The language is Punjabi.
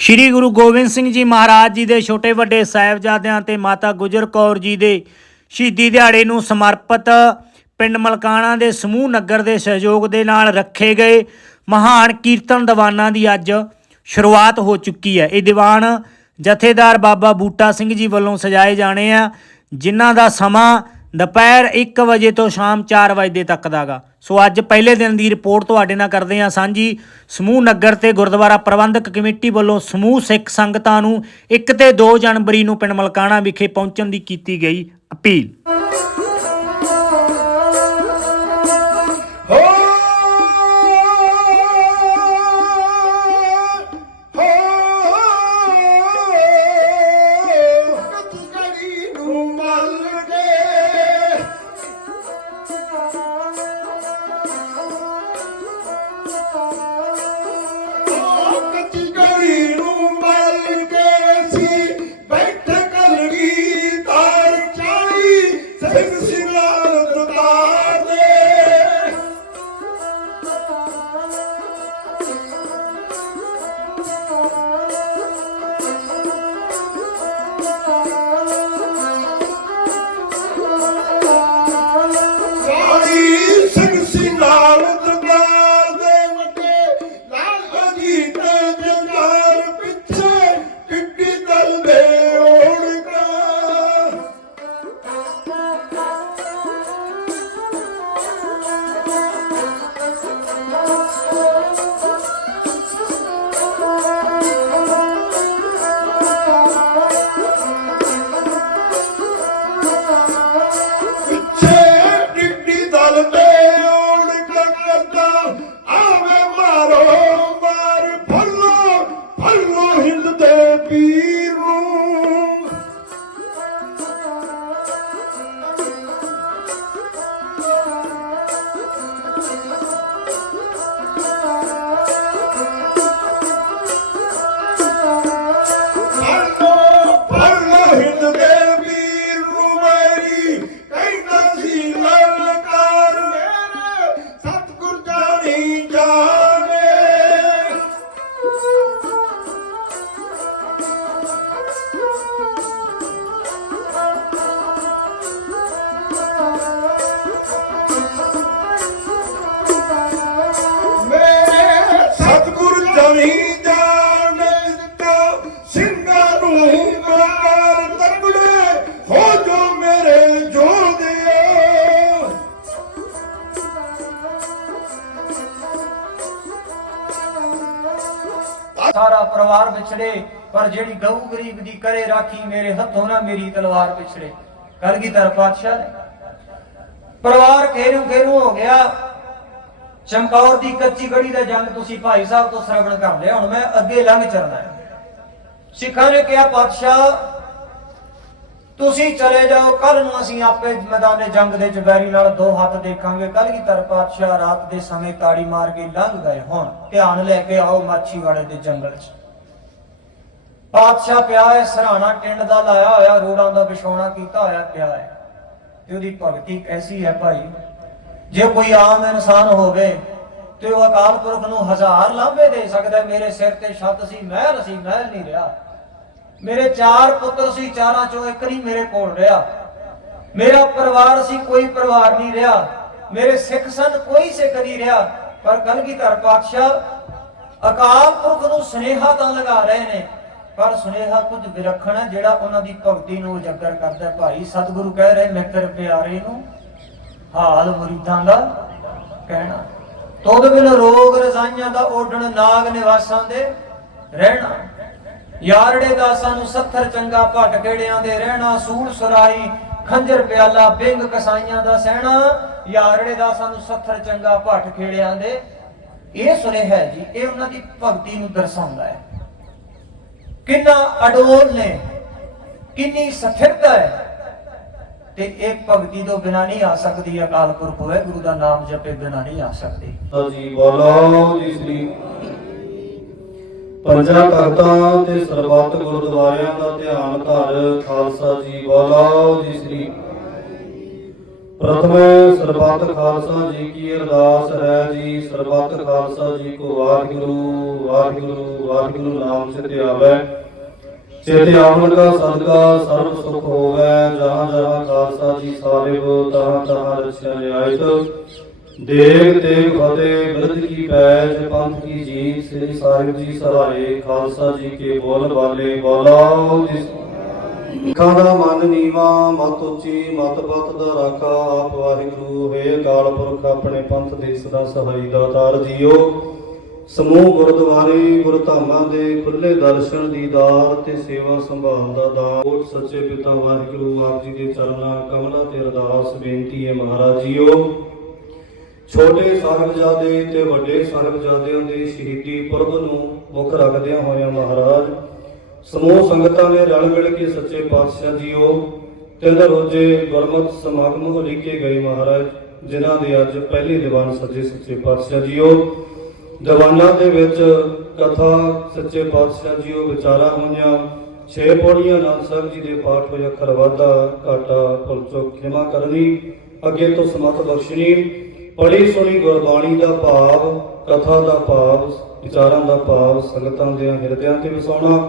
ਸ਼੍ਰੀ ਗੁਰੂ ਗੋਬਿੰਦ ਸਿੰਘ ਜੀ ਮਹਾਰਾਜ ਜੀ ਦੇ ਛੋਟੇ ਵੱਡੇ ਸਾਹਿਬਜ਼ਾਦਿਆਂ ਤੇ ਮਾਤਾ ਗੁਜਰ ਕੌਰ ਜੀ ਦੇ ਸ਼ਹੀਦੀ ਦਿਹਾੜੇ ਨੂੰ ਸਮਰਪਿਤ ਪਿੰਡ ਮਲਕਾਣਾ ਦੇ ਸਮੂਹ ਨਗਰ ਦੇ ਸਹਿਯੋਗ ਦੇ ਨਾਲ ਰੱਖੇ ਗਏ ਮਹਾਨ ਕੀਰਤਨ ਦੀਵਾਨਾਂ ਦੀ ਅੱਜ ਸ਼ੁਰੂਆਤ ਹੋ ਚੁੱਕੀ ਹੈ। ਇਹ ਦੀਵਾਨ ਜਥੇਦਾਰ ਬਾਬਾ ਬੂਟਾ ਸਿੰਘ ਜੀ ਵੱਲੋਂ ਸਜਾਏ ਜਾਣੇ ਆ, ਜਿਨ੍ਹਾਂ ਦਾ ਸਮਾਂ ਦੁਪਹਿਰ 1 ਵਜੇ ਤੋਂ ਸ਼ਾਮ 4 ਵਜੇ ਤੱਕ ਦਾਗਾ। ਸੋ ਅੱਜ ਪਹਿਲੇ ਦਿਨ ਦੀ ਰਿਪੋਰਟ ਤੁਹਾਡੇ ਨਾਲ ਕਰਦੇ ਹਾਂ ਸਾਂਝੀ। ਸਮੂਹ ਨਗਰ ਤੇ ਗੁਰਦੁਆਰਾ ਪ੍ਰਬੰਧਕ ਕਮੇਟੀ ਵੱਲੋਂ ਸਮੂਹ ਸਿੱਖ ਸੰਗਤਾਂ ਨੂੰ 1 ਤੇ 2 ਜਨਵਰੀ ਨੂੰ ਪਿੰਡ ਮਲਕਾਣਾ ਵਿਖੇ ਪਹੁੰਚਣ ਦੀ ਕੀਤੀ ਗਈ ਅਪੀਲ। ਸਾਰਾ ਪਰਿਵਾਰ ਵਿਛੜੇ, ਪਰ ਜਿਹੜੀ ਗਊ ਗਰੀਬ ਦੀ ਕਰੇ ਰਾਖੀ ਮੇਰੇ ਹੱਥੋਂ ਨਾ ਮੇਰੀ ਤਲਵਾਰ ਵਿਛੜੇ। ਕਲਗੀਧਰ ਪਾਤਸ਼ਾਹ ਨੇ? ਪਰਿਵਾਰ ਖੇਰੂ ਖੇਰੂ ਹੋ ਗਿਆ। ਚਮਕੌਰ ਦੀ ਕੱਚੀ ਗੜੀ ਦਾ ਜੰਗ ਤੁਸੀਂ ਭਾਈ ਸਾਹਿਬ ਤੋਂ ਸਰਵਣ ਕਰ ਲਿਆ, ਹੁਣ ਮੈਂ ਅੱਗੇ ਲੰਘ ਚੱਲਣਾ ਸਿੱਖਾਂ ਨੇ ਕਿਹਾ, ਪਾਤਸ਼ਾਹ ਤੁਸੀਂ ਚਲੇ ਜਾਓ ਕੱਲ ਨੂੰ ਅਸੀਂ ਆਪੇ ਮੈਦਾਨੇ ਜੰਗ ਦੇ ਜਬੈਰੀ ਨਾਲ ਦੋ ਹੱਥ ਦੇਖਾਂਗੇ। ਕੱਲ ਕੀ ਤਰ ਪਾਤਸ਼ਾਹ ਰਾਤ ਦੇ ਸਮੇਂ ਤਾੜੀ ਮਾਰ ਕੇ ਲੰਘ ਗਏ ਹੁਣ। ਧਿਆਨ ਲੈ ਕੇ ਆਓ ਮਾਛੀਵਾੜੇ ਦੇ ਜੰਗਲ 'ਚ। ਪਾਤਸ਼ਾਹ ਪਿਆ ਹੈ, ਸਰਾਣਾ ਟਿੰਡ ਦਾ ਲਾਇਆ ਹੋਇਆ, ਰੋੜਾਂ ਦਾ ਵਿਛਾਉਣਾ ਕੀਤਾ ਹੋਇਆ ਪਿਆ ਹੈ। ਤੇ ਉਹਦੀ ਭਗਤੀ ਕੈਸੀ ਹੈ ਭਾਈ, ਜੇ ਕੋਈ ਆਮ ਇਨਸਾਨ ਹੋਵੇ, ਤੇ ਉਹ ਅਕਾਲ ਪੁਰਖ ਨੂੰ ਹਜ਼ਾਰ ਲਾਂਭੇ ਦੇ ਸਕਦਾ ਮੇਰੇ ਸਿਰ ਤੇ ਛੱਤ ਸੀ, ਮਹਿਲ ਸੀ, ਮਹਿਲ ਨਹੀਂ ਰਿਹਾ। ਮੇਰੇ ਚਾਰ ਪੁੱਤਰ ਸੀ, ਚਾਰਾਂ ਚੋਂ ਇੱਕ ਨਹੀਂ ਮੇਰੇ ਕੋਲ ਰਿਹਾ। ਮੇਰਾ ਪਰਿਵਾਰ ਸੀ, ਕੋਈ ਪਰਿਵਾਰ ਨਹੀਂ ਰਿਹਾ। ਮੇਰੇ ਸਿੱਖ ਸਨ ਕੋਈ ਸਿੱਖ ਨਹੀਂ ਰਿਹਾ। ਪਰ ਕਲਗੀਧਰ ਪਾਤਸ਼ਾਹ ਅਕਾਲ ਪੁਰਖ ਨੂੰ ਸੁਨੇਹਾ ਤਾਂ ਲਗਾ ਰਹੇ ਨੇ, ਪਰ ਸੁਨੇਹਾ ਕੁਝ ਵਿਰਖਣ ਹੈ, ਜਿਹੜਾ ਉਹਨਾਂ ਦੀ ਭਗਤੀ ਨੂੰ ਉਜਾਗਰ ਕਰਦਾ ਭਾਈ ਸਤਿਗੁਰੂ ਕਹਿ ਰਹੇ, ਮਿੱਤਰ ਪਿਆਰੇ ਨੂੰ ਹਾਲ ਮੁਰੀਦਾਂ ਦਾ ਕਹਿਣਾ। ਤੁਧ ਬਿਨ ਰੋਗ ਰਜ਼ਾਈਆਂ ਦਾ ਓਢਣ, ਨਾਗ ਨਿਵਾਸਾਂ ਦੇ ਰਹਿਣਾ। ਯਾਰੜੇ ਦਾਸਾਂ ਨੂੰ ਸੱਥਰ ਚੰਗਾ ਭਟ ਕਿਹੜਿਆਂ ਦੇ ਰਹਿਣਾ? ਸੂਲ ਸੁਰਾਈ ਖੰਜਰ ਪਿਆਲਾ, ਬਿੰਗ ਕਸਾਈਆਂ ਦਾ ਸਹਿਣਾ। ਯਾਰੜੇ ਦਾਸਾਂ ਨੂੰ ਸੱਥਰ ਚੰਗਾ ਭਟ ਖੇੜਿਆਂ ਦੇ? ਇਹ ਸੁਨੇਹਾ ਜੀ, ਇਹ ਉਹਨਾਂ ਦੀ ਭਗਤੀ ਨੂੰ ਦਰਸਾਉਂਦਾ ਹੈ। ਕਿੰਨਾ ਅਡੋਲ ਨੇ, ਕਿੰਨੀ ਸਥਿਰਤਾ ਹੈ। ਤੇ ਇਹ ਭਗਤੀ ਤੋਂ ਬਿਨਾ ਨਹੀਂ ਆ ਸਕਦੀ ਅਕਾਲ ਪੁਰਖ ਹੋਏ, ਗੁਰੂ ਦਾ ਨਾਮ ਜਪੇ ਬਿਨਾ ਨਹੀਂ ਆ ਸਕਦੀ। ਜੀ, ਬੋਲੋ ਜੀ ਸ੍ਰੀ ਪੰਜਾਂ ਤਖਤਾਂ ਤੇ ਸਰਬੱਤ ਗੁਰਦੁਆਰਿਆਂ ਦਾ ਧਿਆਨ ਧਰ ਖਾਲਸਾ ਜੀ ਬੋਲੋ ਜੀ ਸ੍ਰੀ। ਪ੍ਰਥਮੇ ਸਰਬੱਤ ਖਾਲਸਾ ਜੀ ਕੀ ਅਰਦਾਸ ਹੈ ਜੀ, ਸਰਬੱਤ ਖਾਲਸਾ ਜੀ ਕੋ ਵਾਹਿਗੁਰੂ ਵਾਹਿਗੁਰੂ ਵਾਹਿਗੁਰੂ ਨਾਮ ਚਿਤ ਆਵੈ। ਚਿਤ ਆਵਣ ਕਾ ਸਦਕਾ ਸਰਬ ਸੁਖ ਹੋਵੇ, ਜਹਾਂ ਜਹਾਂ ਖਾਲਸਾ ਜੀ ਸਾਹਿਬ ਤਹਾਂ ਤਹਾਂ ਰਸਿਆ ਰਿਆਇਤ। ਦੇਗ ਤੇਗ ਫਤਿਹ ਬਿਰਧ ਕੀ ਪੈਜ, ਪੰਥ ਕੀ ਜੀਤ ਸ੍ਰੀ ਸਾਹਿਬ ਜੀ ਸਹਾਏ ਖਾਲਸਾ ਜੀ ਕੇ ਬੋਲ ਬਾਲੇ ਬੋਲਾਓ ਜੀ। ਸਿੱਖਾਂ ਦਾ ਮਨ ਨੀਵਾ, ਮਤ ਉੱਚੀ, ਮਤ ਪਤ ਦਾ ਰਾਖਾ, ਆਪ ਵਾਹਿਗੁਰੂ, ਹੈ ਅਕਾਲ ਪੁਰਖ, ਆਪਣੇ ਪੰਥ ਦੇ ਸਦਾ ਸਹਾਈ ਦਾਤਾਰ ਜੀਓ। ਸਮੂਹ ਗੁਰਦੁਆਰੇ, ਗੁਰਧਾਮਾਂ ਦੇ ਖੁੱਲੇ ਦਰਸ਼ਨ ਦੀਦਾਰ ਤੇ ਸੇਵਾ ਸੰਭਾਲ ਦਾ ਦਾਨ। ਕੋਟ ਸੱਚੇ ਪਿਤਾ ਵਾਹਿਗੁਰੂ, ਆਪ ਜੀ ਦੇ ਚਰਨਾਂ, ਕਮਲਾਂ ਤੇ ਅਰਦਾਸ, ਬੇਨਤੀ ਹੈ ਮਹਾਰਾਜ ਜੀਓ। ਛੋਟੇ ਸਾਹਿਬਜ਼ਾਦੇ ਤੇ ਵੱਡੇ ਸਾਹਿਬਜ਼ਾਦਿਆਂ ਦੇ ਸ਼ਹੀਦੀ ਪੁਰਬ ਨੂੰ ਮੁੱਖ ਰੱਖਦਿਆਂ ਹੋਇਆਂ ਮਹਾਰਾਜ, ਸਮੂਹ ਸੰਗਤਾਂ ਨੇ ਰਲ ਮਿਲ ਕੇ ਸੱਚੇ ਪਾਤਸ਼ਾਹ ਜੀਓ ਤਿੰਨ ਰੋਜ਼ੇ ਗੁਰਮਤਿ ਸਮਾਗਮ ਹੋਲੀਕੇ ਗਏ ਮਹਾਰਾਜ, ਜਿਨ੍ਹਾਂ ਦੇ ਅੱਜ ਪਹਿਲੀ ਦੀਵਾਨ ਸੱਜੇ ਸੱਚੇ ਪਾਤਸ਼ਾਹ ਜੀਓ। ਦੀਵਾਨਾਂ ਦੇ ਵਿੱਚ ਕਥਾ, ਸੱਚੇ ਪਾਤਸ਼ਾਹ ਜੀਓ ਵਿਚਾਰਾਂ ਹੋਈਆਂ, ਛੇ ਪੌੜੀਆਂ ਨਾਨਕ ਸਾਹਿਬ ਜੀ ਦੇ ਪਾਠ ਹੋਏ ਅੱਖਰ ਵਾਧਾ ਘਾਟਾ ਪੁਲਚੋ ਖਿਮਾ ਕਰਨੀ, ਅੱਗੇ ਤੋਂ ਸਮਤ ਬਖਸ਼ਣੀ ਪੜੀ ਸੁਣੀ ਗੁਰਬਾਣੀ ਦਾ ਭਾਵ, ਕਥਾ ਦਾ ਭਾਵ, ਵਿਚਾਰਾਂ ਦਾ ਭਾਵ, ਸੰਗਤਾਂ ਦੇ ਹਿਰਦਿਆਂ ਤੇ ਵਸਾਉਣਾ।